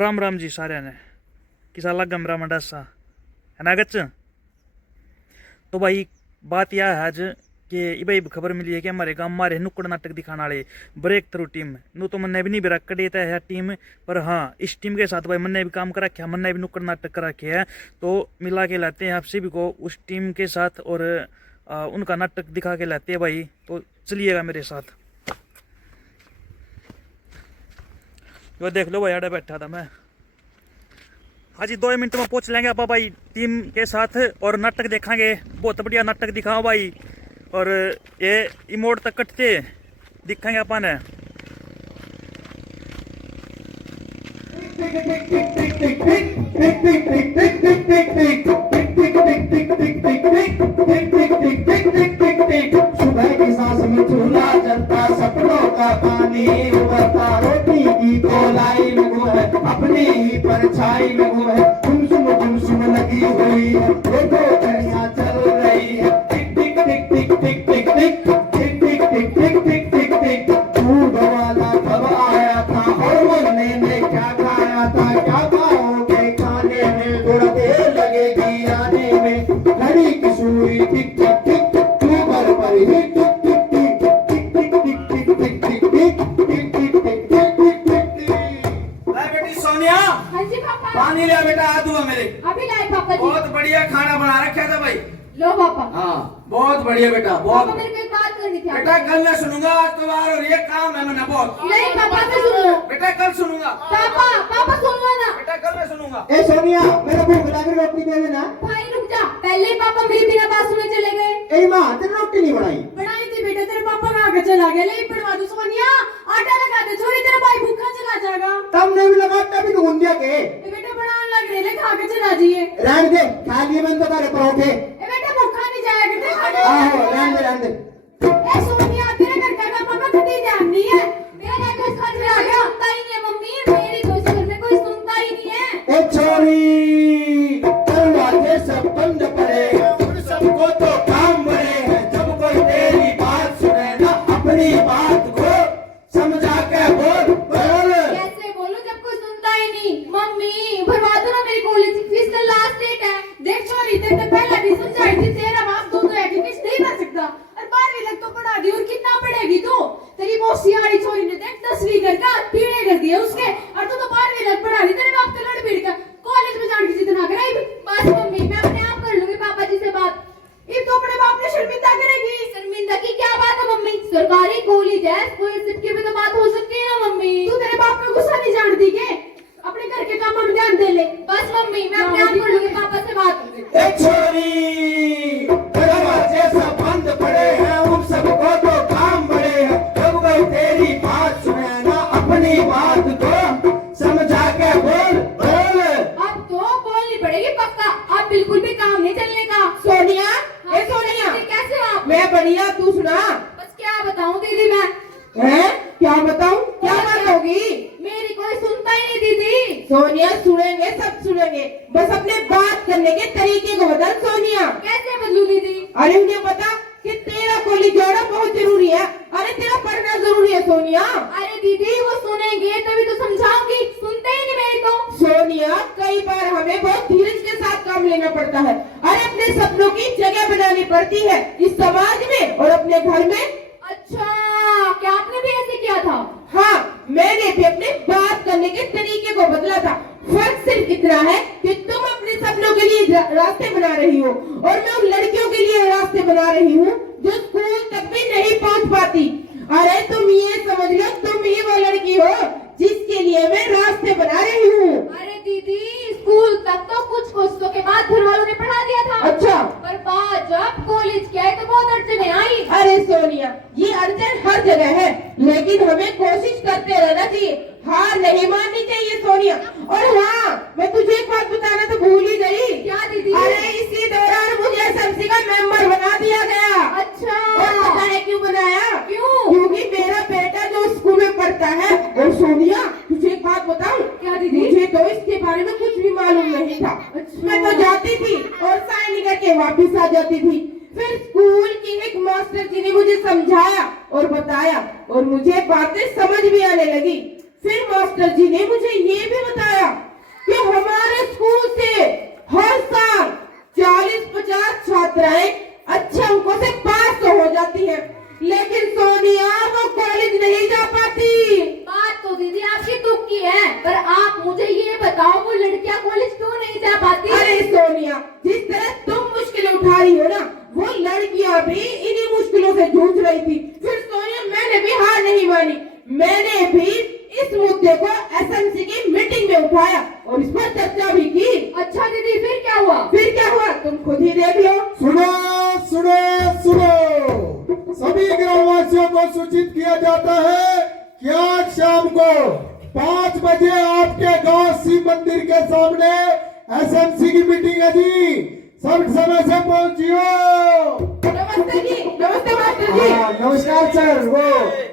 राम राम जी सारे ने किसा लगा मेरा मंडासा है ना गच। तो भाई बात यह है आज कि भाई खबर मिली है कि हमारे गांव मारे नुक्कड़ नाटक दिखाने वाले ब्रेक थ्रू टीम नु तो मैंने भी नहीं बिरा देता है टीम पर हाँ इस टीम के साथ भाई मैंने भी काम कर रखा है, मैंने भी नुक्कड़ नाटक कर रखे है। तो मिला के लाते हैं आप सभी को उस टीम के साथ और उनका नाटक दिखा के लाते हैं भाई। तो चलिएगा मेरे साथ। वो देख लो भाई आड़े बैठा था मैं। हाँ जी 2 मिनट में पहुंच लेंगे आप भाई टीम के साथ और नाटक देखेंगे। बहुत बढ़िया नाटक दिखाओ भाई और ये इमोट तक कटते दिखेंगे अपन है। सुबह की सांस में चूल्हा जलता सपनों का पानी उबलता रोटी की गोलाई में वो है अपनी ही परछाई में वो है गुमसुम लगी हुई है दो घड़ियां चल रही है टिक टिक टिक टिक टिक टिक टिक टिक टिक टिक टिक टिक टिक टिक दूध वाला कब आया था और मुन्ने ने क्या खाया था क्या खाओगे खाने में थोड़ा देर लगेगी आने में घड़ी की सुई टिक टिक टिक तू पर ही टिक टिक टिक टिक टिक टिक टिक टिक टिक टिक टिक टिक टिक टिक। बेटी सोनिया। हाँ जी पापा। पानी ले बेटा आ दूंगा मेरे। अभी लाए पापा जी। बहुत बढ़िया खाना बना रखा था भाई। लो पापा। हाँ बहुत बढ़िया बेटा बहुत। पापा मेरे को एक बात करनी थी। बेटा कल मैं सुनूंगा आज तो बार और ये काम है मैंने बहुत। नहीं पापा से सुन लो। बेटा कल सुनूंगा। पापा पापा सुन लो ना। बेटा कल मैं सुनूंगा। ए सोनिया मेरा भूख लगी रोटी दे देना। भाई रुक जा। पहले ही पापा मेरी बिना बात सुने चले गए। ए माँ तेरी रोटी नहीं बनाई। बनाई थी बेटा तेरे पापा का आगे चला गया। ले बनवा दो सोनिया। आटा लगा दे छोरी तेरा भाई भूखा चला जाएगा। तब भी लगा तभी तो गुंदिया के। ए बेटा बनाने लग रहे ले खा के चला जाइए। रहने दे खा लिए मैंने तो तारे परोठे। ए बेटा भूखा नहीं जाएगा। आहो रहने दे। ए सोनिया तेरे घर का पापा कभी ध्यान नहीं है। मेरा घर को खा के आ गया। सुनता ही नहीं है मम्मी। मेरी दोस्त घर में कोई सुनता ही नहीं है। ए छोरी दरवाजे सब बंद पड़े हैं उन सबको तो काम बड़े हैं जब कोई तेरी बात सुने ना अपनी बात को समझा के बोल बोल। कैसे बोलूं जब कोई सुनता ही नहीं। मम्मी भरवा दो ना मेरी कॉलेज की फीस का लास्ट डेट है। देख छोरी तेरे पहले भी समझाई थी तेरा बाप दो एजुकेशन नहीं कर सकता और 12वीं तक तो पढ़ा दी और कितना पढ़ेगी तू। तेरी मौसी वाली छोरी ने देख 10वीं कर का पीढ़े कर दिए उसके और तू तो 12वीं तक पढ़ा दी। तेरे बाप तो लड़ पीड़ का कॉलेज में जाने की जिद ना करे। बस मम्मी मैं अपने आप कर लूंगी पापा जी से बात। ये तो अपने बाप ने शर्मिंदा करेगी। शर्मिंदा की क्या बात है मम्मी। सरकारी कॉलेज है स्कॉलरशिप की भी तो बात हो सकती है ना मम्मी। तू तेरे बाप का गुस्सा नहीं जानती के अपने घर के कामों में ध्यान दे ले। बस मम्मी मैं अपने आप कर लूंगी पापा से बात। ए छोरी दरवाजे सब बंद पड़े हैं उन सबको तो काम बड़े हैं जब कोई तेरी बात सुने ना अपनी बात को समझा के बोल बोल। अब तो बोलनी पड़ेगी पक्का। अब बिल्कुल भी काम नहीं चलने का। सोनिया हाँ, ए सोनिया कैसे हो आप। मैं बढ़िया तू सुना। बस क्या बताऊं दीदी मैं। है क्या बताऊं क्या बात होगी। मेरी कोई सुनता ही नहीं दीदी। सोनिया सुनेंगे सब सुनेंगे बस अपने बात करने के तरीके को बदल सोनिया। कैसे बदलू दीदी। अरे उन्हें पता कि तेरा कॉलेज जाना बहुत जरूरी है। अरे तेरा पढ़ना जरूरी है सोनिया। अरे दीदी वो सुनेंगे तभी तो समझाऊंगी। सुनते ही नहीं मेरी तो। सोनिया कई बार हमें बहुत धीरज के साथ काम लेना पड़ता है। अरे अपने सपनों की जगह बनानी पड़ती है इस समाज में और अपने घर में। अच्छा क्या आपने भी ऐसे किया था। हाँ मैंने भी अपने बात करने के तरीके को बदला था। फर्क सिर्फ इतना है कि तुम अपने सपनों के लिए रास्ते बना रही हो और मैं उन लड़कियों के लिए रास्ते बना रही हूँ जो स्कूल तक भी नहीं पहुँच पाती। अरे तुम ये समझ लो तुम ही वो लड़की हो जिसके लिए मैं रास्ते बना रही हूँ। अरे दीदी स्कूल तक तो कुछ कोर्सों के बाद घर वालों ने पढ़ा दिया था। अच्छा पर बाद जब कॉलेज के आए तो बहुत अड़चने आई। अरे सोनिया ये अड़चन हर जगह है लेकिन हमें कोशिश करते रहना चाहिए। हार नहीं माननी चाहिए सोनिया। और हाँ मैं तुझे एक बात बताना तो भूल ही गई। क्या दीदी। अरे इसी दौरान मुझे एसएमसी का मेंबर बना दिया गया। अच्छा और पता है क्यों बनाया। क्यों। क्योंकि मेरा बेटा जो स्कूल में पढ़ता है। और सोनिया तुझे एक बात बताऊं। क्या दीदी। मुझे तो इसके बारे में कुछ भी मालूम नहीं था। अच्छा। मैं तो जाती थी और साइन करके वापिस आ जाती थी। फिर स्कूल की एक मास्टर जी ने मुझे समझाया और बताया और मुझे बातें समझ भी आने लगी। फिर मास्टर जी ने मुझे ये भी बताया की है, पर आप मुझे ये बताओ वो लड़कियां कॉलेज क्यों नहीं जा पाती? अरे सोनिया, जिस तरह तुम मुश्किलें उठा रही हो ना, वो लड़कियां भी इन्हीं मुश्किलों से जूझ रही थी। फिर सोनिया मैंने भी हार नहीं मानी, मैंने भी इस मुद्दे को एसएमसी की मीटिंग में उठाया और इस पर चर्चा भी की। अच्छा दीदी, फिर क्या हुआ? फिर क्या हुआ तुम खुद ही देख लो। सुनो सुनो सुनो, सभी ग्रामवासियों को सूचित किया जाता है कि आज शाम को 5 बजे आपके गांव शिव मंदिर के सामने एसएमसी की मीटिंग है जी, सब समय से पहुंचियो। नमस्ते जी, नमस्ते मास्टर जी। नमस्कार सर, वो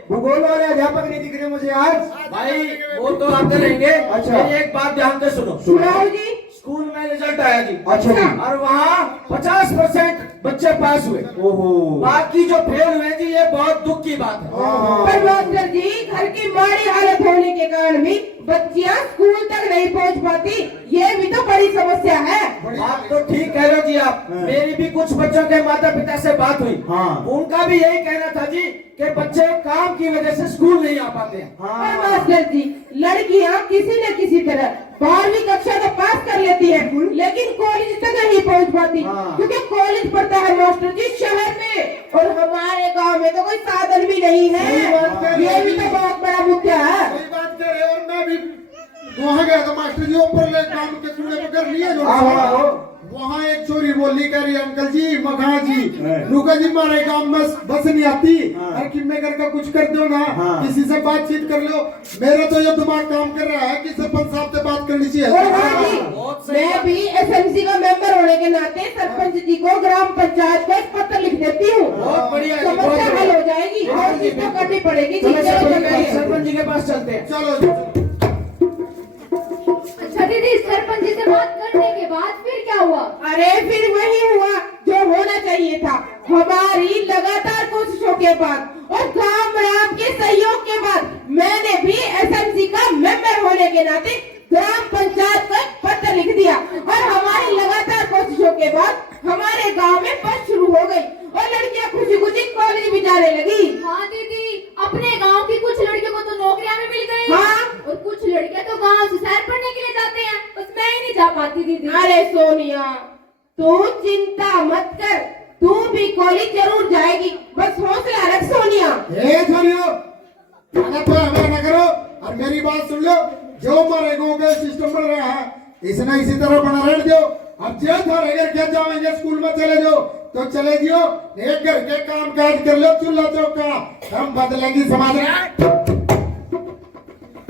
भूगोल वाले अध्यापक नहीं दिख रहे मुझे आज। भाई वो तो आते रहेंगे। अच्छा। मेरी एक बात ध्यान से सुनो। सुनाओ जी। स्कूल में रिजल्ट आया जी। अच्छा जी। और वहाँ 50% बच्चे पास हुए। ओहो। बाकी जो फेल हुए जी, ये बहुत दुख की बात है। पर मास्टर जी, घर की माड़ी हालत होने के कारण भी बच्चियां स्कूल तक नहीं पहुंच पाती, ये भी तो बड़ी समस्या है। आप तो ठीक कह रहे हो जी आप। मेरी भी कुछ बच्चों के माता पिता से बात हुई। हाँ। उनका भी यही कहना था जी कि बच्चे काम की वजह से स्कूल नहीं आ पाते हैं। और मास्टर जी, लड़कियां किसी न किसी तरह 12वीं कक्षा तो पास कर लेती है, लेकिन कॉलेज तक नहीं पहुंच पाती। हाँ। क्योंकि कॉलेज पड़ता है मास्टर जी शहर में, और हमारे गांव में तो कोई साधन भी नहीं सही बात कह है। रहे ये हो भी जी। तो बहुत बड़ा मुद्दा है। सही बात कर रहे हो, और मैं भी वहाँ गया था मास्टर जी, ऊपर ले काम के कूड़े में कर लिए जो वहाँ एक चोरी बोली करी, अंकल जी मखा जी रुका जी, हमारे गांव में बस नहीं आती, हर किन्ने करके कुछ कर दो ना, किसी से बातचीत कर लो। मेरा तो ये दिमाग काम कर रहा है कि सरपंच साहब से बात करनी चाहिए। और हाँ जी, मैं भी एसएमसी का मेंबर होने के नाते सरपंच जी को ग्राम पंचायत को एक पत्र लिख देती हूँ। बहुत बढ़िया जी, बहुत समस्या बढ़िया। हल हो जाएगी और चीज तो करनी पड़ेगी। चलो चलो चलते सरपंच जी के पास चलते हैं। चलो जी। अच्छा दीदी, सरपंच जी से बात करने के बाद फिर क्या हुआ? अरे फिर वही हुआ जो होना चाहिए था। हमारी लगातार कोशिशों के बाद और गांव राम के सहयोग के बाद मैंने भी एसएमसी का मेंबर होने के नाते ग्राम पंचायत को एक पत्र लिख दिया, और हमारी लगातार कोशिशों के बाद हमारे गांव में बस शुरू हो गई और लड़कियां खुशी खुशी कॉलेज भी जाने लगी। हाँ दीदी, अपने गांव की कुछ लड़कियों को तो नौकरियां भी मिल गई। हाँ। और कुछ लड़कियां तो गांव से शहर पढ़ने के लिए जाते हैं, बस मैं ही नहीं जा पाती दीदी। अरे सोनिया, तू चिंता मत कर, तू भी कॉलेज जरूर जाएगी, बस हौसला रख सोनिया। ए छोरियो, ज्यादा तो हमें न करो और मेरी बात सुन लो। जो हमारे गाँव का सिस्टम बन रहा है, इसने इसी तरह बना रहने दो। अब जो थारे घर क्या जाएंगे स्कूल में चले जाओ तो चले जियो, एक घर के काम काज कर लो, चूल्हा चौका, हम बदलेंगी समाज में।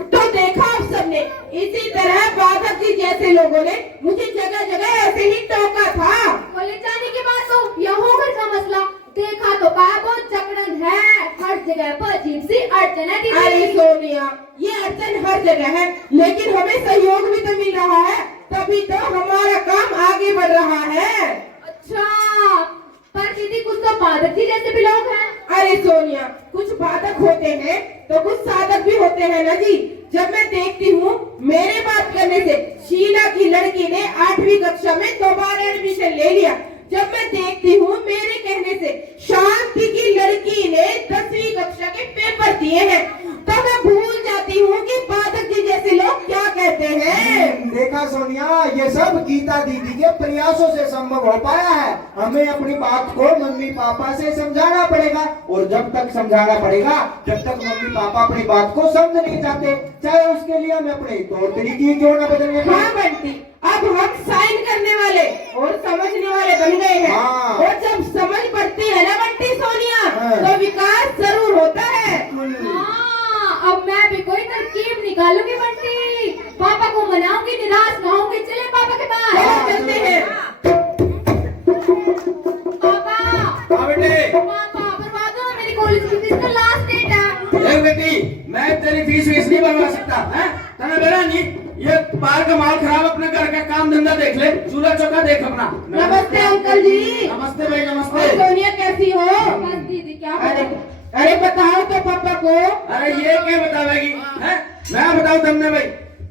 तो देखा आप सबने, इसी तरह बाधक जी जैसे लोगों ने मुझे जगह जगह ऐसे ही टोका था। कॉलेज जाने के बाद तो यह होकर का मसला देखा तो बहुत जकड़न है, हर जगह पर अजीब सी अड़चन है दीदी। अरे सोनिया, ये अड़चन हर जगह है, लेकिन हमें सहयोग भी तो मिल रहा है, तभी तो हमारा काम आगे बढ़ रहा है। अच्छा, पर दीदी कुछ तो बाधक जी जैसे भी लोग हैं। अरे सोनिया, कुछ बाधक होते हैं तो कुछ साधक भी होते हैं ना जी। जब मैं देखती हूँ मेरे बात करने से शीला की लड़की ने 8वीं कक्षा में दोबारा एडमिशन ले लिया, जब मैं देखती हूँ मेरे कहने से शांति की लड़की ने 10वीं कक्षा के पेपर दिए हैं, तो मैं भूल जाती हूँ कि बाधक जी जैसे लोग क्या कहते हैं। देखा सोनिया, ये सब गीता दीदी के प्रयासों से संभव हो पाया है। हमें अपनी बात को मम्मी पापा से समझाना पड़ेगा, और जब तक समझाना पड़ेगा जब तक मम्मी पापा अपनी बात को समझ नहीं चाहते, चाहे उसके लिए हमें अपने तौर तरीके क्यों न बदलने का। हाँ बंटी, अब हम साइन करने वाले और समझने वाले बन गए हैं। हाँ। और जब समझ पड़ती है ना बंटी सोनिया, हाँ। तो विकास जरूर होता है। हाँ, अब मैं भी कोई तरकीब निकालूंगी बंटी, पापा को मनाऊंगी, निराश ना होंगे। चले पापा के पास। चलो चलते हैं। पापा, हाँ बेटे। पापा बर्बाद हो, मेरी कॉलेज की फीस का लास्ट डेट है। देख बेटी, मैं तेरी फीस नहीं भरवा सकता है, तने बेरा नहीं। ये बाहर का माल खराब, अपने घर का काम धंधा देख ले, चूल्हा चौका देख अपना। नमस्ते अंकल जी। नमस्ते भाई, और नमस्ते। सोनिया कैसी हो? बस दीदी क्या अरे बताऊं? अरे बताओ तो पापा को। अरे ये क्या बतावेगी है? मैं बताऊं तुमने भाई,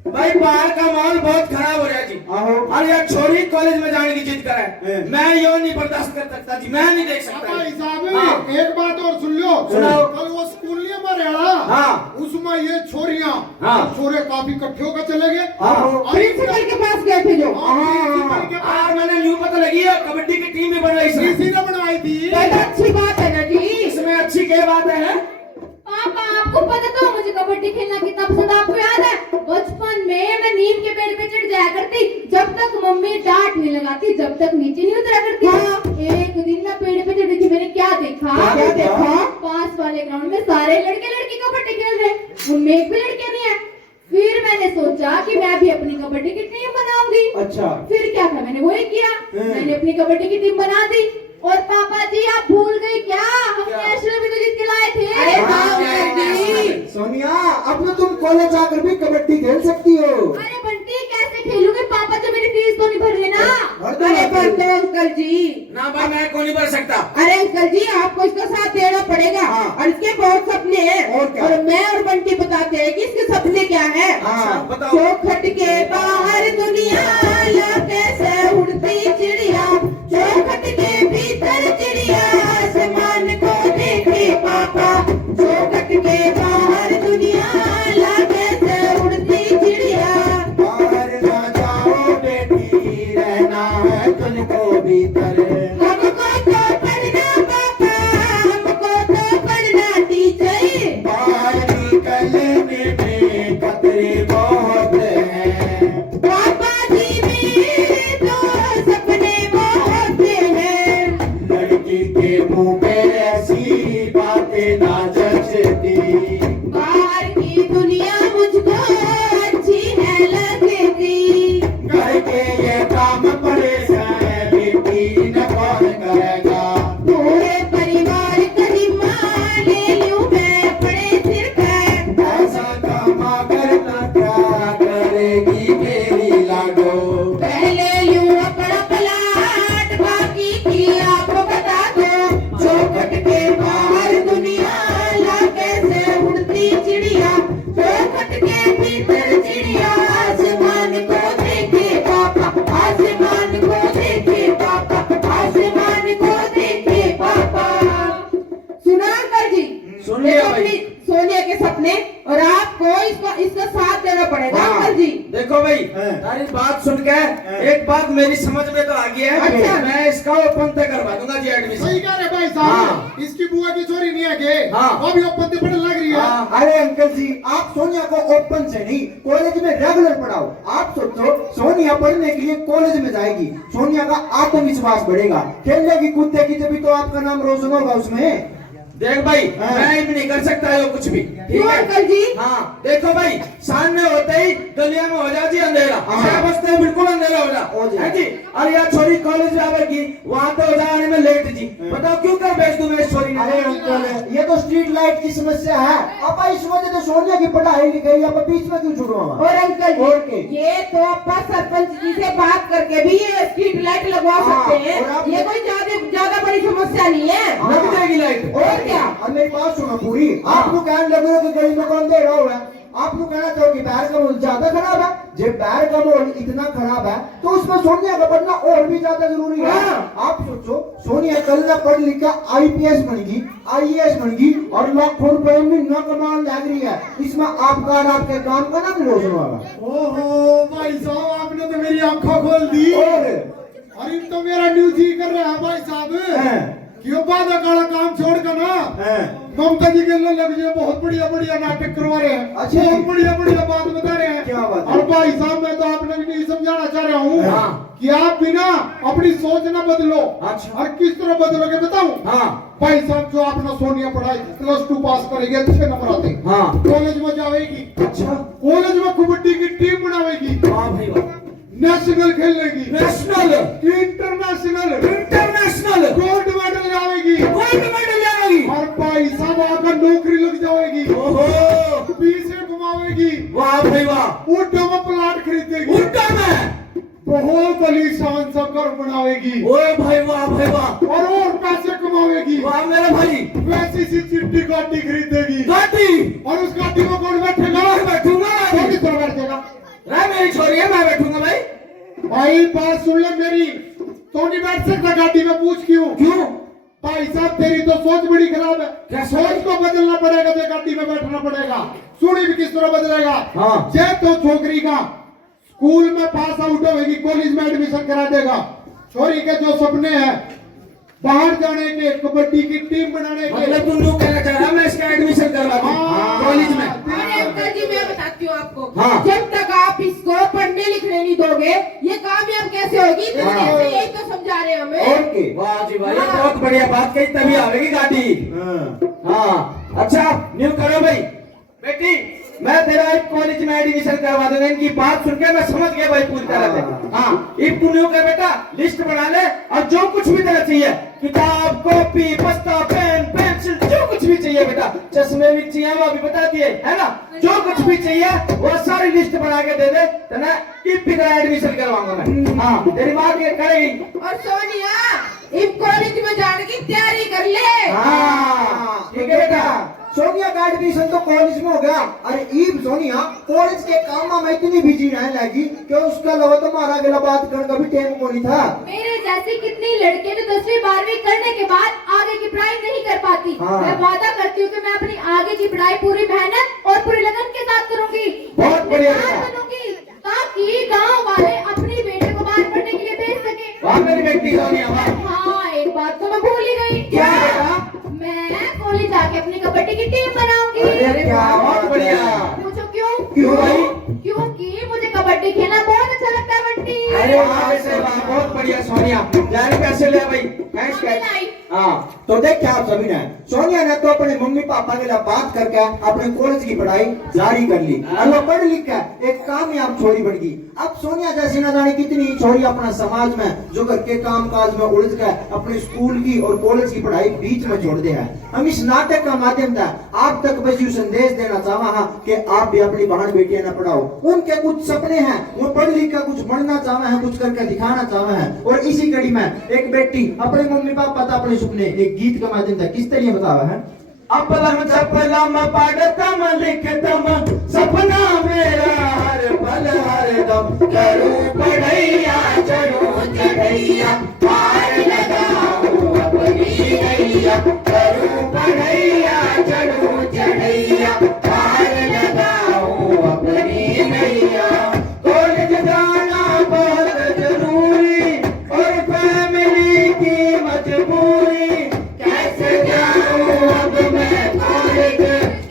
भाई बाहर का माहौल बहुत खराब हो रहा है जी। आहो। और यह छोरी कॉलेज में जाने की जिद करे, हैं। मैं यो नहीं बर्दाश्त कर सकता जी, मैं नहीं देख सकता। भाई साहब हाँ। एक बात और सुन लो। सुनाओ। कल वो स्कूल नहीं हमारे यहाँ, हाँ। उसमें ये छोरियां हाँ। छोरे काफी इकट्ठे होकर चले गए। आहो। प्रिंसिपल के पास गए थे जो। प्रिंसिपल के पास और मैंने न्यू पता लगी है कबड्डी की टीम भी बन रही है। किसी ने बनवाई थी। तो अच्छी बात है ना जी। इसमें अच्छी क्या बात है? पापा आपको पता तो मुझे कबड्डी खेलना कितना पसंद है, आपको याद है बचपन में मैं नीम के पेड़ पे चढ़ जाया करती, जब तक मम्मी डांट नहीं लगाती जब तक नीचे नहीं उतरा करती। एक दिन मैं पेड़ पे चढ़ी थी, मैंने क्या देखा पास वाले ग्राउंड में सारे लड़के लड़की कबड्डी खेल रहे, उनमें एक भी लड़कियां नहीं है। फिर मैंने सोचा कि मैं भी अपनी कबड्डी की टीम बनाऊंगी। अच्छा। फिर क्या था, मैंने वही किया, मैंने अपनी कबड्डी की टीम बना दी। और पापा जी आप भूल गए क्या, हम नेशनल भी तो जीत के लाए थे। अरे हाँ जी। सोनिया अब तो तुम कॉलेज आकर भी कबड्डी खेल सकती हो। अरे बंटी कैसे खेलूंगी, पापा तो मेरी फीस तो नहीं भर लेना। अरे पर दो अंकल जी। ना भाई मैं कौन नहीं भर सकता। अरे अंकल जी आपको इसका साथ देना पड़ेगा। हाँ। और इसके बहुत सपने हैं। और क्या? और मैं और बंटी बताते हैं कि इसके सपने क्या है। हाँ, बताओ। चौखट के बाहर दुनिया कैसे उड़ती चिड़िया, चौखट के भीतर चिड़िया आसमान को देखे पापा, चौखट के बाहर दुनिया कैसे उड़ती चिड़िया। बाहर ना जाओ बेटी, रहना है तुझको भीतर। हमको तो पढ़ना पापा, हमको तो पढ़ना टीचर। बाहर निकलने में खतरे बहुत हैं। पापा जी मेरे तो सपने बहुत हैं। लड़की के मुंह पे ऐसी बातें ना जचती। बाहर की दुनिया मुझको अच्छी है लगती। घर के ये काम पड़े हैं बेटी न कौन करेगा। पूरे परिवार का जिम्मा ले लूं मैं अपने सिर पे। ऐसा कमा करना क्या करेगी मेरी लाडो। पहले लूं अपना प्लाट, बाकी की आप बता दो। चौखट के बाहर दुनिया कैसे उड़ती चिड़िया, चौखट के भीतर चिड़िया आसमान को देखे पापा, आसमान को देखे पापा, आसमान को देखे पापा। सुना अंकल जी? सुन लिया देखो भाई। अपनी सोनिया के सपने, और आपको इसका साथ देना पड़ेगा हाँ। अंकल जी। देखो भाई हैं। तारी बात सुन के एक बात मेरी समझ में तो आ गई है। अच्छा। मैं इसका ओपन तय करवा दूंगा जी एडमिशन। सही कह रहे भाई हाँ। साहब, इसकी बुआ की चोरी नहीं है के, हाँ। वो भी ओपन से पढ़ने लग रही है। हाँ। अरे अंकल जी आप सोनिया को ओपन से नहीं कॉलेज में रेगुलर पढ़ाओ। आप सोचो सोनिया पढ़ने के लिए कॉलेज में जाएगी, सोनिया का आत्मविश्वास बढ़ेगा, खेलेगी कूदेगी तभी तो आपका नाम रोशन होगा उसमें। देख भाई हाँ। मैं भी नहीं कर सकता ये कुछ भी, ठीक क्यों है अंकल जी? हाँ देखो भाई सामने होते ही दुनिया में हो जाती है अंधेरा, हाँ। छह बजते ही बिल्कुल अंधेरा हो हो जा जाए। है जी। और यार छोरी कॉलेज में आवेगी वहाँ तो हो जाने में लेट जी। बताओ क्यों कर भेज दूं मैं इस छोरी अरे ने। अंकल ये तो स्ट्रीट लाइट की समस्या है। अब इस वजह से सोनिया की पढ़ाई लिखाई अब बीच में क्यों छुड़वाऊंगा। और अंकल और जी के? ये तो अपा सरपंच जी से बात करके भी ये स्ट्रीट लाइट लगवा हाँ, सकते हैं। और आप- ये कोई ज्यादा बड़ी समस्या नहीं है। हाँ। लग जाएगी लाइट। और क्या? और मेरी बात सुनो पूरी, आप लोग कहने लगे हो कि गली में कौन दे रहा हुआ है। आप लोग कहना चाहो कि बाहर का माहौल ज्यादा खराब है। जब बाहर का माहौल इतना खराब है तो उसमें सोनिया का पढ़ना और भी ज्यादा जरूरी है। हाँ। आप सोचो सोनिया कल ना पढ़ लिख कर IPS बनेगी, IAS बनेगी और लाखों रुपए महीना कमाने लग रही है। इसमें आपका और आपके काम का नाम रोशन होगा। ओहो भाई साहब, आपने तो मेरी आंखों खोल दी। और अरे तो मेरा न्यूज ही कर रहा है भाई साहब। हैं, क्यों बाधा काला काम छोड़कर ना हैं। ममता जी के लग जी बहुत बढ़िया बढ़िया नाटक करवा रहे हैं। अच्छा। बहुत बढ़िया बढ़िया बात बता रहे हैं। क्या बात है? और भाई साहब मैं तो आपने भी नहीं समझाना चाह रहा हूँ हाँ। कि आप भी ना अपनी सोच ना बदलो। अच्छा। और किस तरह बदलोगे बताऊं? हाँ भाई साहब जो आपने सोनिया पढ़ाई +2 पास करेगी, अच्छे नंबर आते, हाँ कॉलेज में जाएगी, अच्छा कॉलेज में कबड्डी की टीम बनावेगी, वाह भाई वाह। नेशनल खेलेगी, national international international gold medal लावेगी, गोल्ड मेडल लाएगी। और भाई साहब आकर नौकरी लग जाएगी, ओहो पैसे कमावेगी, वाह भाई वाह। ऊँटों में प्लाट खरीदेगी, उल्टा में बहुत आलीशान सा घर बनावेगी, ओए भाई वाह भाई वाह। और पैसे कमावेगी, वाह मेरे भाई। वैसी सी चिट्टी गाड़ी खरीदेगी, गाड़ी और उस गाड़ी में कौन बैठेगा? मैं बैठूंगा कौन किस तरह बैठेगा? बारिश हो रही है, मैं बैठूंगा भाई। भाई बात सुन ले मेरी, तो नहीं बैठ सकता गाड़ी में, पूछ क्यों? क्यों? भाई साहब तेरी तो सोच बड़ी खराब है। क्या सोच को बदलना पड़ेगा, तो गाड़ी में बैठना पड़ेगा। सुनी भी किस तरह बदलेगा? हाँ। जे तो छोकरी का स्कूल में पास आउट होगी, कॉलेज में एडमिशन करा देगा। छोरी के जो सपने हैं बाहर जाने के, कबड्डी की टीम बनाने के, मतलब तुम लोग कहना चाह रहा मैं इसका एडमिशन करवा दूं हाँ। कॉलेज में? अरे अंकल जी मैं बताती हूँ आपको, हाँ। जब तक आप इसको पढ़ने लिखने नहीं दोगे ये कामयाब कैसे होगी? इतने हाँ। देर से यही तो समझा रहे हैं हमें। ओके। वाह जी वाह, ये हाँ। बहुत बढ़िया बात कही, तभी आवेगी गाड़ी। हाँ अच्छा, न्यू करो भाई। बेटी मैं तेरा एक कॉलेज में एडमिशन करवा दूंगा। इनकी बात सुन के मैं समझ गया भाई पूरी तरह से। हाँ एक तू न्यू कर बेटा, लिस्ट बना ले, और जो कुछ भी तेरा चाहिए, किताब कॉपी बस्ता पेन पेंसिल जो कुछ भी चाहिए बेटा, चश्मे भी चाहिए वो भी बता दिए है ना, जो कुछ भी चाहिए वो सारी लिस्ट बना के दे दे, तो ना टिप का एडमिशन करवाऊंगा मैं। हाँ तेरी बात ये करेगी। और सोनिया इस कॉलेज में जाने की तैयारी कर ले। हाँ ठीक है बेटा। सोनिया का एडमिशन तो कॉलेज में हो गया। अरे ईब सोनिया कॉलेज के काम में इतनी बिजी रहने लगी कि उसका लगा तो मारा गया बात करने का भी टाइम को नहीं था। मेरे जैसी कितनी लड़के जो 10वीं 12वीं करने के बाद आगे की पढ़ाई नहीं कर पाती। हाँ। मैं वादा करती हूँ कि मैं अपनी आगे की पढ़ाई पूरी मेहनत और पूरी लगन के साथ करूंगी। बहुत बढ़िया मैं बेटा। बनूंगी ताकि गांव वाले अपनी बेटे को बाहर पढ़ने के लिए भेज सके। वाह मेरी बेटी सोनिया वाह। हाँ एक बात तो मैं भूल ही गई। क्या बेटा? मैं कॉलेज जाके अपनी कबड्डी की टीम बनाऊंगी। अरे क्या बहुत बढ़िया। पूछो क्यों? क्यों भाई? क्योंकि मुझे कबड्डी खेलना बहुत अच्छा लगता है बंटी। अरे वाह वैसे वाह, बहुत बढ़िया सोनिया। जाने कैसे ले भाई? थैंक्स मम्मी लाई। हाँ तो देख क्या आप सभी ने, सोनिया ने तो अपने मम्मी पापा के लिए बात करके अपने कॉलेज की पढ़ाई जारी कर ली और वो पढ़ लिख कर एक कामयाब छोरी बन गई। अब सोनिया जैसी न जाने कितनी छोरी अपना समाज में जो घर के काम काज में उलझ कर अपने स्कूल की और कॉलेज की पढ़ाई बीच में छोड़ दे है। हम इस नाटक का माध्यम था आप तक बस ये संदेश देना चाहा कि आप भी अपनी बहन बेटियां न पढ़ाओ। उनके कुछ सपने हैं, वो पढ़ लिख कर कुछ बनना चाहे हैं, कुछ करके दिखाना चाहे हैं। और इसी कड़ी में एक बेटी अपने मम्मी पापा था अपने सपने एक गीत का माध्यम था किस तरह बतावा है। अपलम चपलम पढ़तम लिखतम सपना मेरा हर पल हर दम, करूं पढ़ैया चढ़ूं चढ़ैया पार लगाऊं अपनी नैया, करूं पढ़ैया चढ़ूं चढ़ैया पार लगाऊं अपनी नैया। कॉलेज जाना बहुत जरूरी और फैमिली की मजबूरी, कैसे जाऊं अब मैं कॉलेज,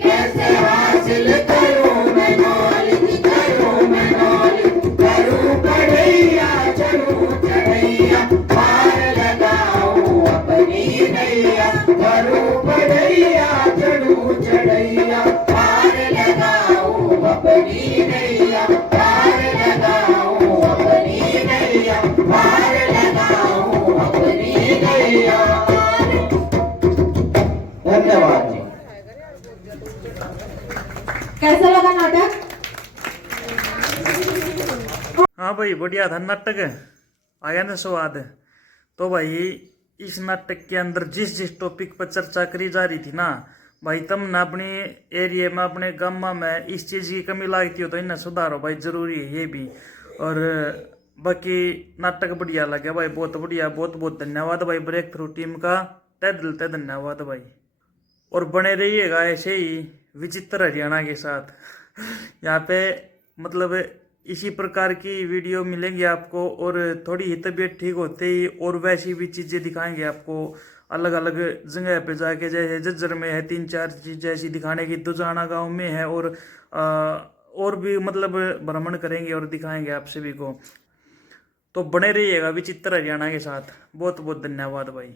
कैसे हासिल करूं मैं नॉलेज, करूं मैं नॉलेज, करूं पढ़ैया चढ़ूं चढ़ैया पार लगाऊं अपनी नैया, करूं पढ़ैया चढ़ूं चढ़ैया पार लगाऊं अपनी नैया, पार लगाऊं अपनी नैया, पार लगाऊं अपनी नैया। धन्यवाद जी। कैसा लगा नाटक? हाँ भाई बढ़िया था नाटक, आया ना स्वाद। तो भाई इस नाटक के अंदर जिस जिस टॉपिक पर चर्चा करी जा रही थी ना भाई, तुम ना अपने एरिया में अपने गाँव में इस चीज़ की कमी लगती हो तो इन्हें सुधारो भाई, जरूरी है ये भी। और बाकी नाटक बढ़िया लगे भाई, बहुत बढ़िया, बहुत बहुत धन्यवाद भाई ब्रेक थ्रू टीम का, तय दिल से धन्यवाद भाई। और बने रहिएगा ऐसे ही विचित्र हरियाणा के साथ यहाँ पे मतलब इसी प्रकार की वीडियो मिलेंगी आपको। और थोड़ी ही तबीयत ठीक होते ही और वैसी भी चीज़ें दिखाएंगे आपको अलग अलग जगह पे जाके, जैसे जज्जर में है 3-4 चीज़ ऐसी दिखाने की, दुजाना गांव में है, और भी मतलब भ्रमण करेंगे और दिखाएंगे आप सभी को। तो बने रहिएगा विचित्र हरियाणा के साथ। बहुत बहुत धन्यवाद भाई।